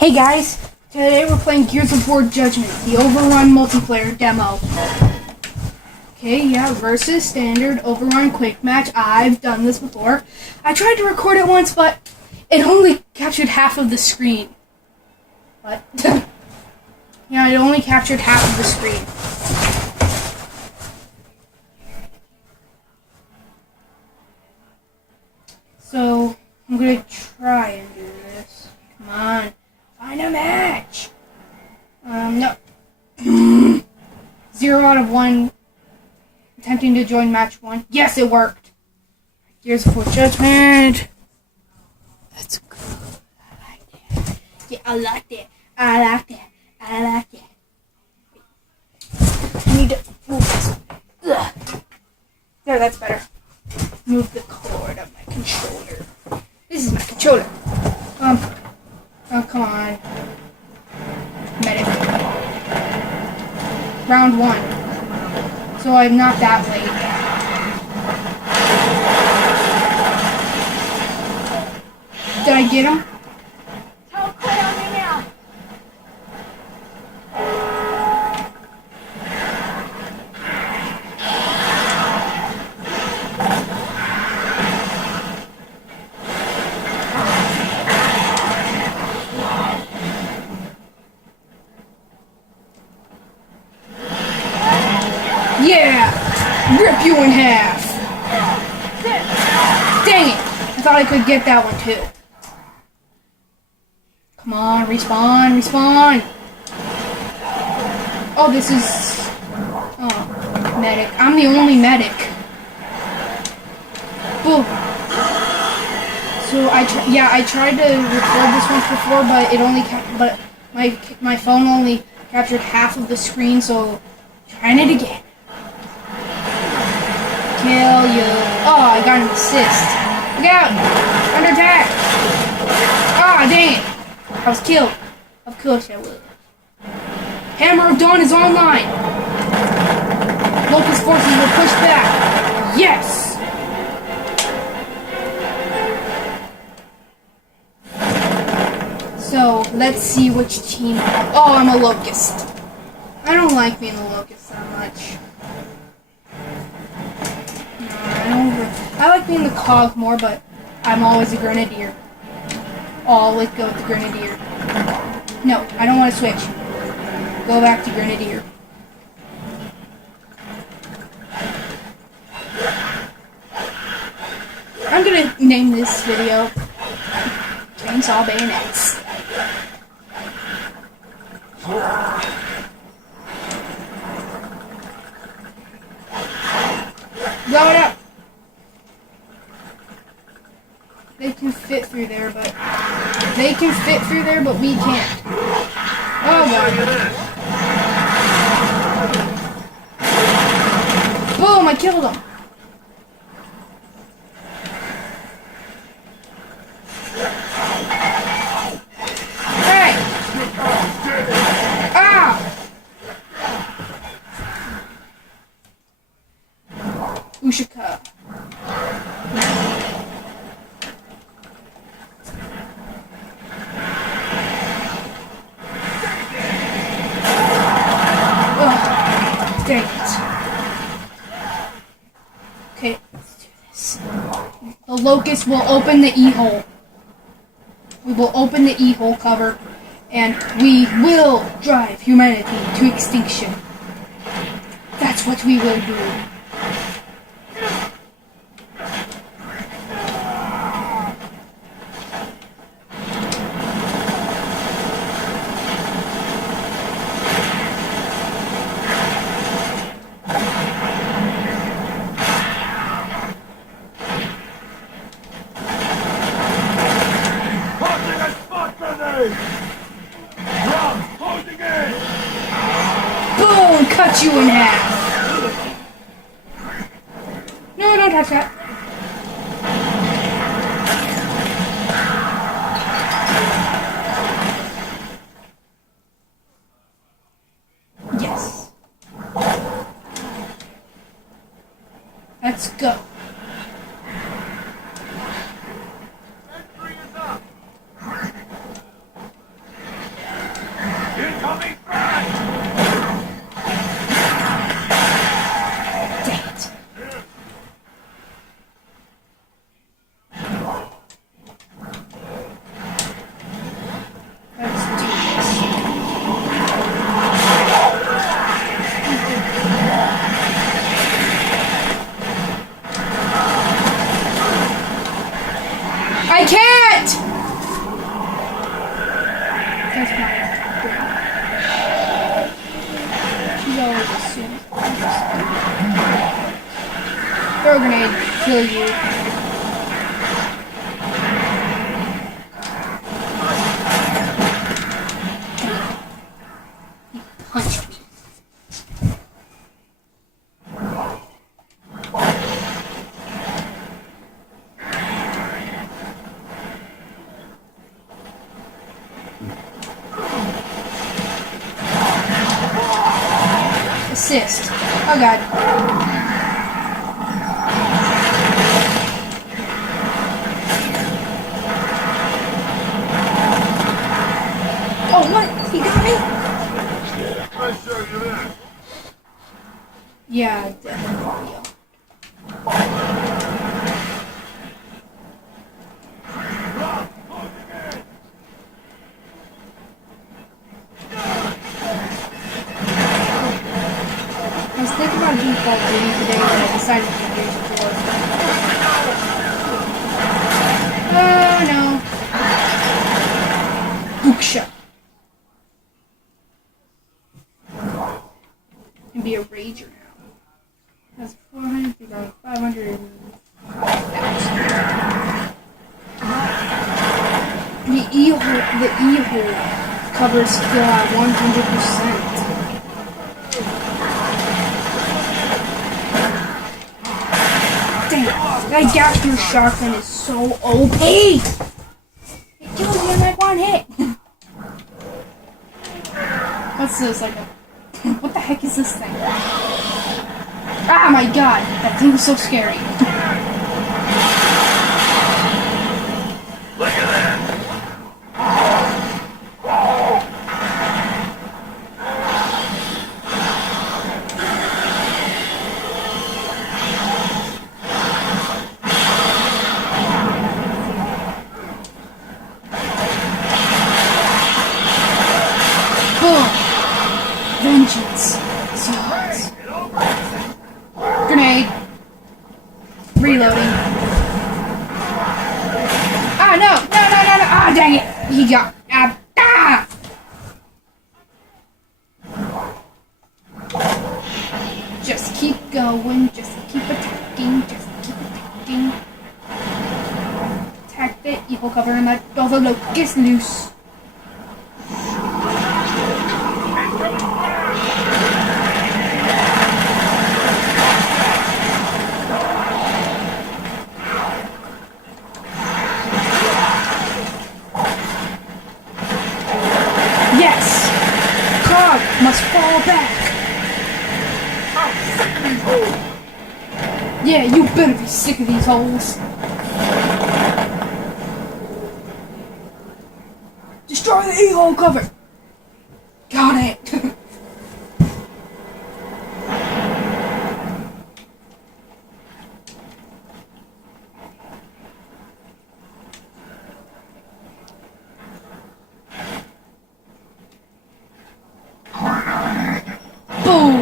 Hey guys, today we're playing Gears of War Judgment, the Overrun multiplayer demo. Okay, yeah, versus standard Overrun quick match. I've done this before. I tried to record it once, but it only captured half of the screen. What? Yeah, it only captured half of the screen. So, I'm gonna try and do this. Come on. Find a match! No. 0 out of 1. Attempting to join match 1. Yes, it worked! Gears of War Judgment. That's good. I like that. Yeah, I like that. I like that. I like that. I need to move this. Ugh. There, that's better. Move the cord of my controller. This is my controller. Oh, come on. Medic. Round 1. So I'm not that late. Did I get him? Don't quit on me now. Yeah! Rip you in half! Dang it! I thought I could get that one too. Come on, respawn, respawn! Oh, this is... Oh, medic. I'm the only medic. Boom. So I tried to record this once before, but it only my phone only captured half of the screen, so trying it again. Kill you. Oh, I got an assist. Look out! Under attack! Ah, dang it! I was killed. Of course I will. Hammer of Dawn is online! Locust forces will push back! Yes! So, let's see which team... Oh, I'm a Locust. I don't like being a Locust that much. I like being the cog more, but I'm always a Grenadier. Oh, let's go with the Grenadier. No, I don't want to switch. Go back to Grenadier. I'm gonna name this video Chainsaw Bayonets. Blow it up! They can fit through there, but we can't. Oh god. Boom, I killed him. Hey! Ah! Ushika. Dang it. Okay, let's do this. The Locust will open the E-hole. We will open the E-hole cover, and we will drive humanity to extinction. That's what we will do. Boom! Cut you in half! No, don't touch that. Yes. Let's go. Dang it. Let's do this. I can't! That's fine. She's always assuming. Throw a grenade, kill you. He punched me. Assist. Oh god. Oh, what? He got me? I show you this. Yeah, definitely. I was thinking about doing Call of Duty today, but I decided to do Gears of War. Oh no. Booksha. And be a rager now. That's 400, 500, 5,000. The E-hole covers skill at 100%. Damn, that Gaster shotgun is so OP! It kills you in like one hit! What's this, like a... What the heck is this thing? Ah, my god! That thing was so scary. Look at that. Boom! Vengeance. Swords. Grenade. Reloading. Ah, no! No, no, no, no! Ah, dang it! He got... Ah! Just keep going. Just keep attacking. Just keep attacking. Attack the evil cover and let all the locusts loose. Yes! Cog must fall back! Yeah, you better be sick of these holes. Destroy the E-hole cover! Got it! Boom!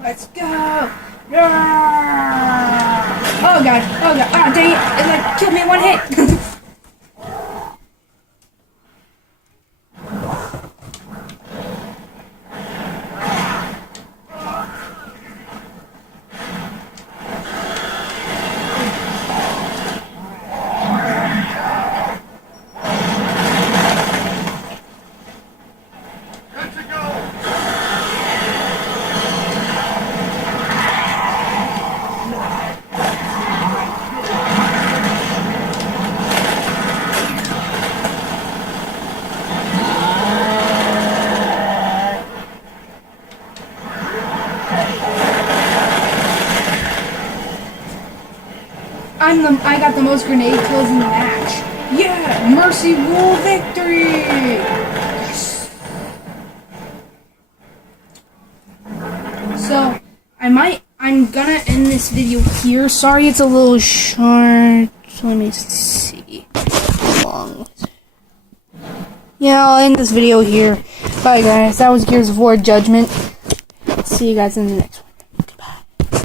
Let's go. Yeah. Oh god. Oh god. Ah, dang it. It like killed me in one hit. Good to go. I got the most grenade kills in the match. Yeah, mercy rule victory. Yes. So I'm gonna end this video here. Sorry, it's a little short. So let me see. How long was it? Yeah, I'll end this video here. Bye, guys. That was Gears of War Judgment. See you guys in the next one.